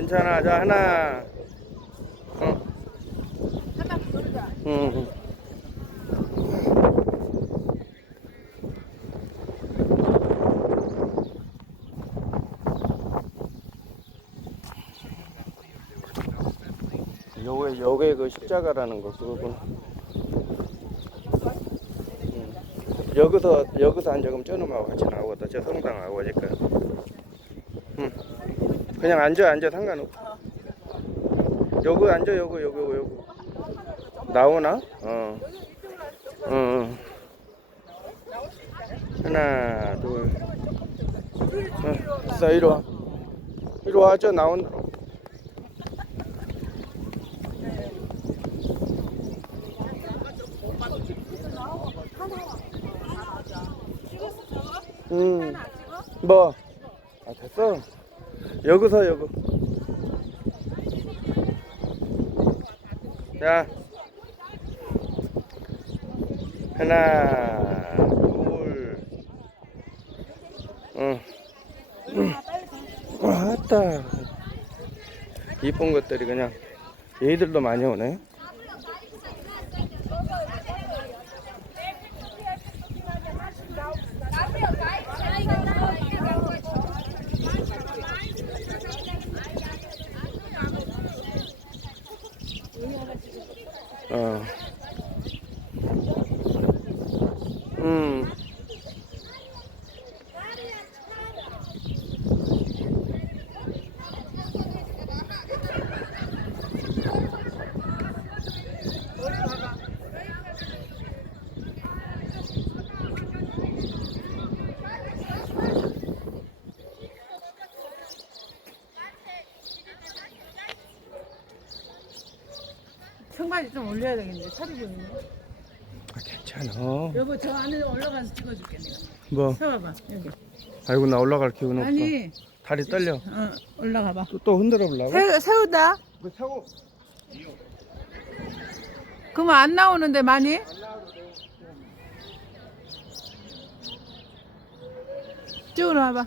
괜찮아. 자, 하나. 어. 하나 부르자. 응. 요게 요게 그 십자가라는 거 그거구나. 응. 여기서 여기서 한 적으면 저놈하고 같이 나오거든. 저 성당하고 지금. 응. 그냥 앉아 앉아 상관없어. 요거 앉아 요거 요거 요거. 나오나? 어. 어. 어. 하나, 둘. 어, 자, 이리 와. 이리 와, 저 나온다. 음, 뭐? 아, 됐어. 여기서, 여기. 자. 하나, 둘, 응. 왔다. 이쁜 것들이 그냥 얘들도 많이 오네. 청바지 좀 올려야 되겠는데 살이 보이네. 아, 괜찮아. 여보 저 안에 올라가서 찍어줄게 내가. 뭐? 세워봐 여기. 아이고 나 올라갈 기운 없어. 아니 다리 떨려. 어 올라가봐. 또, 또 흔들어 보려고? 세, 세우다. 뭐 차고 그러면 안 나오는데 많이? 쭉 올라와봐.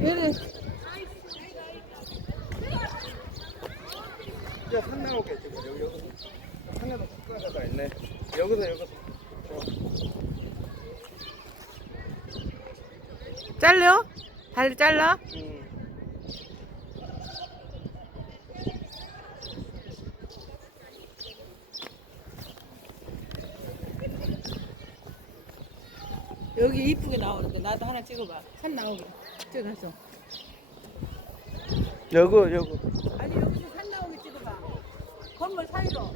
얘네 이제 산 나오겠지. 뭐 여기 여기 산에도 국가가 있네. 여기서 여기서. 잘려? 다리 잘라? 음. 여기 이쁘게 나오는데 나도 하나 찍어봐. 산 나오게. 찍어서. 여기 여기. 아니 여기서 산 나오게 찍어봐. 건물 사이로.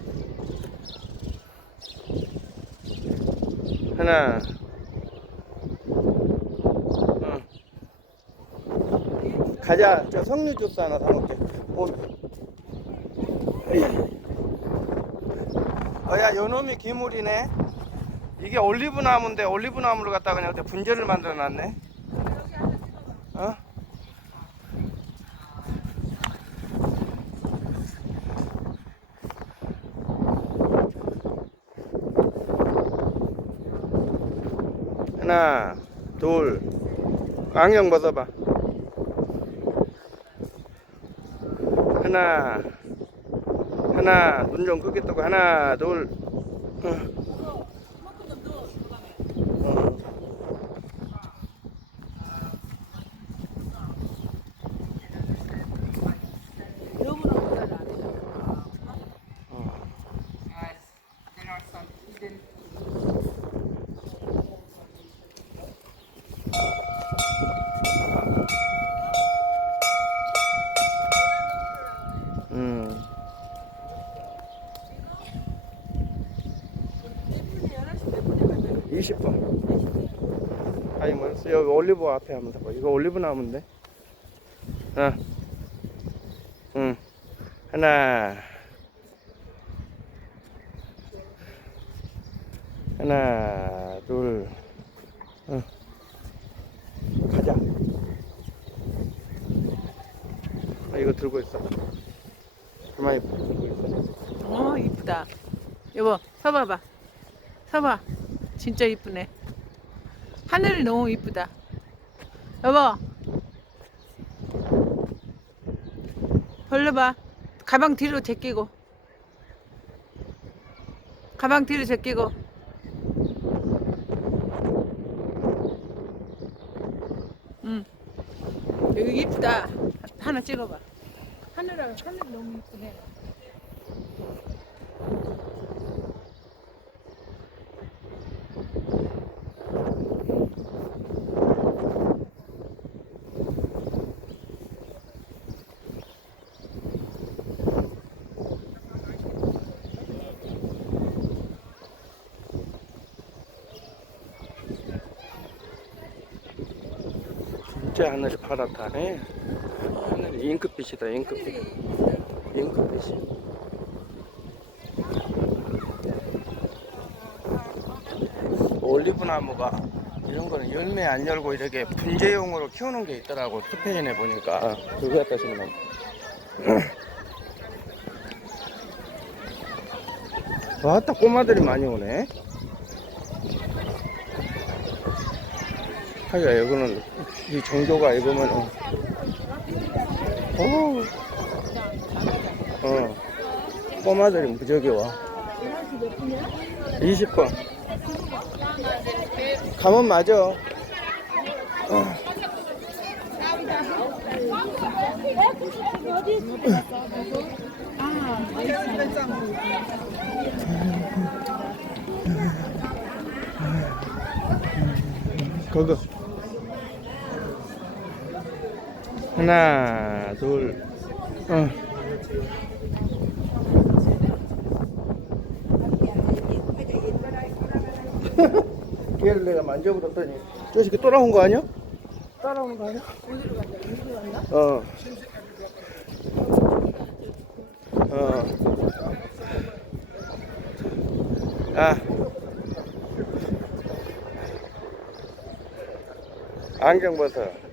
하나. 가자. 저 석류 주스 하나 사 먹게. 오. 어야 요놈이 기물이네. 이게 올리브 나무인데 올리브 나무를 갖다가 그냥 어디 분재를 만들어 놨네. 어? 하나, 둘, 안경 벗어봐. 하나, 하나, 눈좀 뜨고 하나, 둘. 어. 어. 20분 아니 뭐 여기 올리브 앞에 한번 사봐. 이거 올리브 나무인데? 응. 응. 하나. 하나 둘. 응. 가자. 아 이거 들고 있어. 가만히 들고 있어. 어 이쁘다. 여보 서봐봐. 서봐. 진짜 이쁘네. 하늘이 너무 이쁘다. 여보. 벌려봐. 가방 뒤로 제끼고. 가방 뒤로 제끼고. 응. 여기 이쁘다. 하나 찍어봐. 하늘 하늘 너무 이쁘네 진짜 하늘이 파랗다 네. 하늘이 잉크빛이다, 잉크빛. 잉크빛이. 올리브 나무가 이런 거는 열매 안 열고 이렇게 분재용으로 키우는 게 있더라고 스페인에 보니까 그거 갖다 심으면 와따 꼬마들이 많이 오네 하기야 이거는 이 정도가 이거면 어. 오. 어 꼬마들이 무적이 와 20번 가면 맞아 어. 거기 하나 둘 어. 걔를 내가 만져버렸더니 저 새끼 또 나온 거 아니야? 따라오는 거 아니야? 어. 어. 아. 안경 벗어.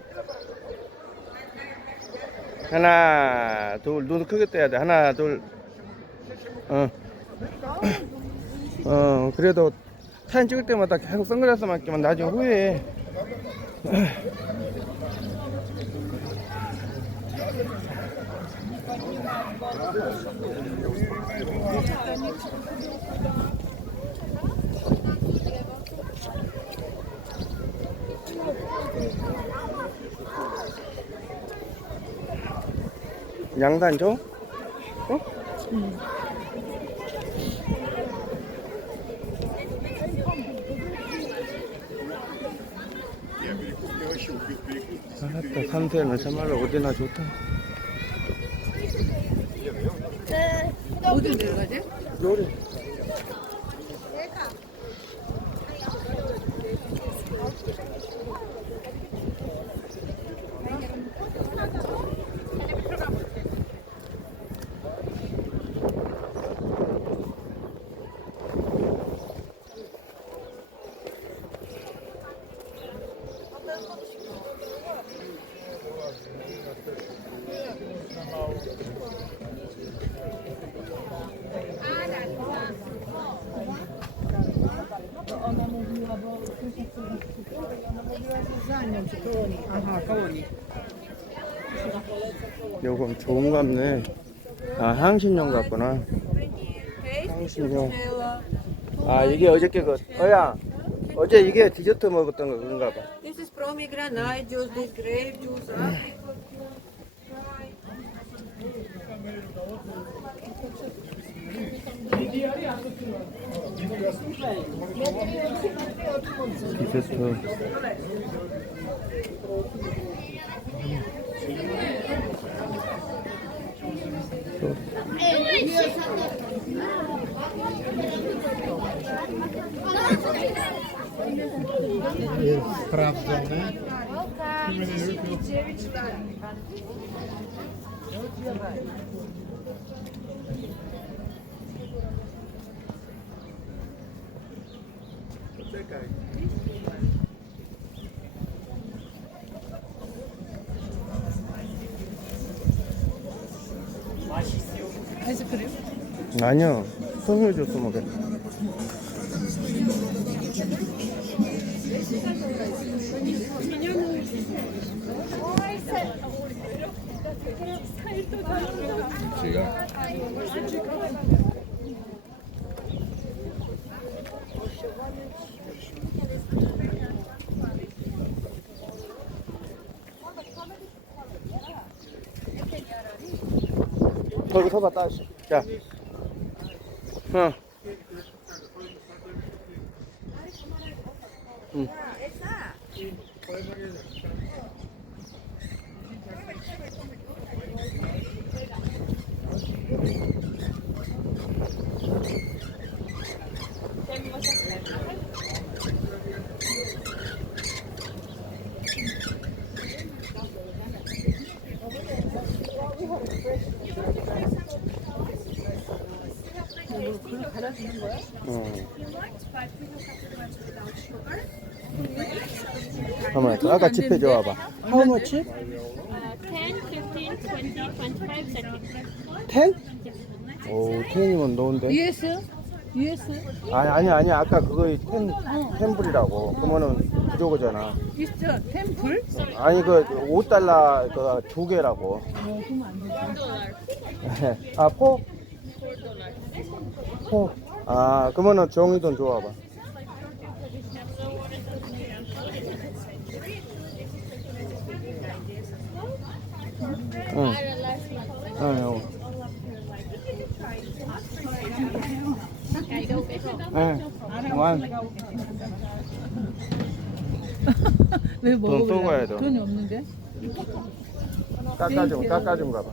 하나, 둘, 눈 크게 떠야 돼. 하나, 둘. 어. 어, 그래도 사진 찍을 때마다 계속 선글라스만 끼면 나중에 후회해. 양산 줘? 어? 아따 산세는 정말로 어디나 좋다 어디 내려가지? 요리 요건 좋은 갑네. 아 향신료 같구나. 향신료. 아 이게 어저께 그 어야 어제 이게 디저트 먹었던 거 그런가 봐. This is pomegranate juice, this grape juice, apricot 디저트 sprawdzone. 아이스크림? 아니요 석류 주스 먹 Çiğa. Turgut'a bataş. Gel. Ha. Hı. 거기 서봐 따시. 자. 어. 응. 어. 잠 깐만, 아까 집회 줘봐봐. How much? Uh, 10, 15, 20, 25, 30. 10? 오, 10이면 너인데? US? US? 아니, 아니, 아니. 아까 그거 10, 10불이라고. 그러면은 부족하잖아. 있어. 템플? 아니, 그 5달러 그두 개라고. 아, 포? 포. 아, 그러면은 정의 돈 줘봐 응. 응. 왜 먹어? 또 가야 돼. 돈이 없는데? 깎아줌, 깎아줌 가봐.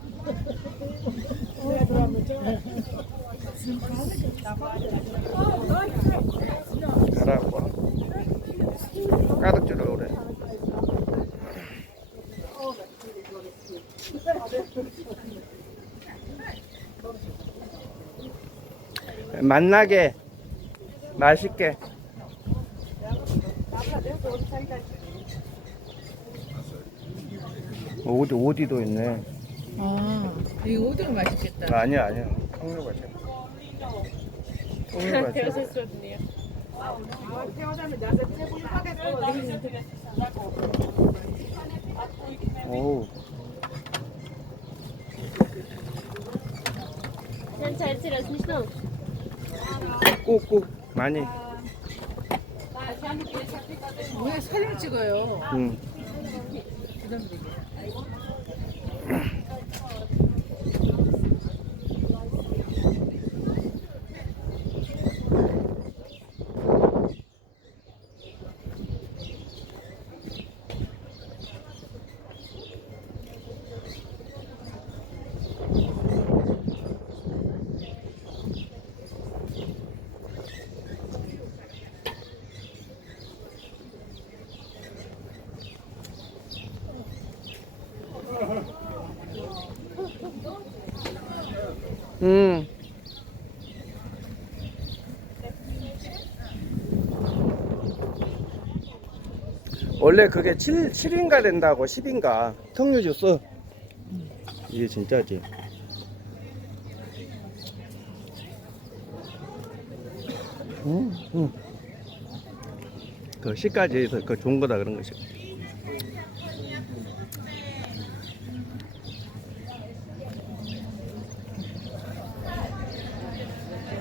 가라고. 가득 줄어 그래. 만나게 맛있게. 오디 오디도 있네. 아, 이 오드로 맛있겠다. 아니야 아니야. 석류가 제 석류가 제오 Nicht auf. 꾹꾹 많이 왜 사진 찍어요? 응. 원래 그게 7, 7인가 된다고 10인가? 석류 주스 이게 진짜지? 음, 음. 그 시까지 그 좋은 거다 그런 거지